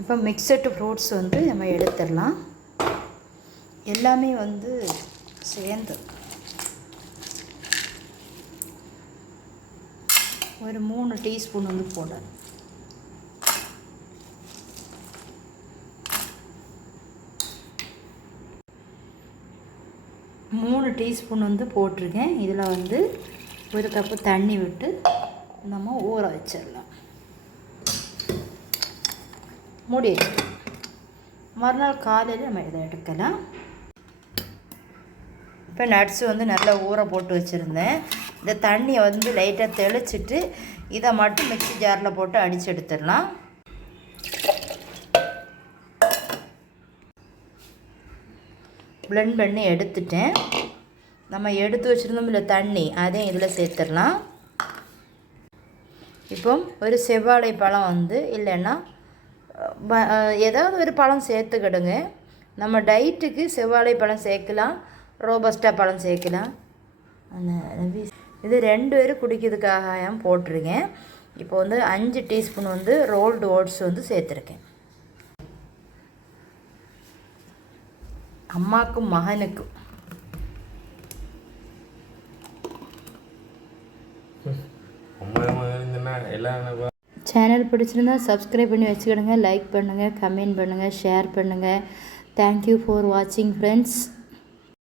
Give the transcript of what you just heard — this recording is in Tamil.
இப்போ மிக்சட் ஃப்ரூட்ஸ் வந்து நம்ம எடுத்துடலாம். எல்லாமே வந்து சேர்ந்து ஒரு 3 டீஸ்பூன் வந்து போடணும். மூணு டீஸ்பூன் வந்து போட்டிருக்கேன். இதில் வந்து ஒரு கப்பு தண்ணி விட்டு நம்ம ஊற வச்சிடலாம். மூடி வச்சிடலாம். மறுநாள் காலையில் நம்ம இதை எடுக்கலாம். இப்போ நட்ஸ் வந்து நல்லா ஊற போட்டு வச்சுருந்தேன். இந்த தண்ணியை வந்து லைட்டாக தெளிச்சிட்டு இதை மட்டும் மிக்ஸி ஜாரில் போட்டு அடித்து எடுத்துடலாம். பிளெண்ட் பண்ணி எடுத்துட்டேன். நம்ம எடுத்து வச்சுருந்தோம் இல்லை தண்ணி, அதையும் இதில் சேர்த்துடலாம். இப்போ ஒரு செவ்வாழை பழம் வந்து இல்லைன்னா ஏதாவது ஒரு பழம் சேர்த்துக்கிடுங்க. நம்ம டயட்டுக்கு செவ்வாழை பழம் சேர்க்கலாம், ரோபஸ்டா பழம் சேர்க்கலாம். இது 2 பேர் குடிக்கிறதுக்காக போட்டிருக்கேன். இப்போ வந்து 5 டீஸ்பூன் வந்து ரோல்டு ஓட்ஸ் வந்து சேர்த்துருக்கேன். அம்மாவுக்கும் மகனுக்கும். சேனல் பிடிச்சிருந்தா சப்ஸ்கிரைப் பண்ணி வச்சுக்கிடுங்க. லைக் பண்ணுங்கள், கமெண்ட் பண்ணுங்கள், ஷேர் பண்ணுங்கள். தேங்க்யூ ஃபார் வாட்சிங் ஃப்ரெண்ட்ஸ்.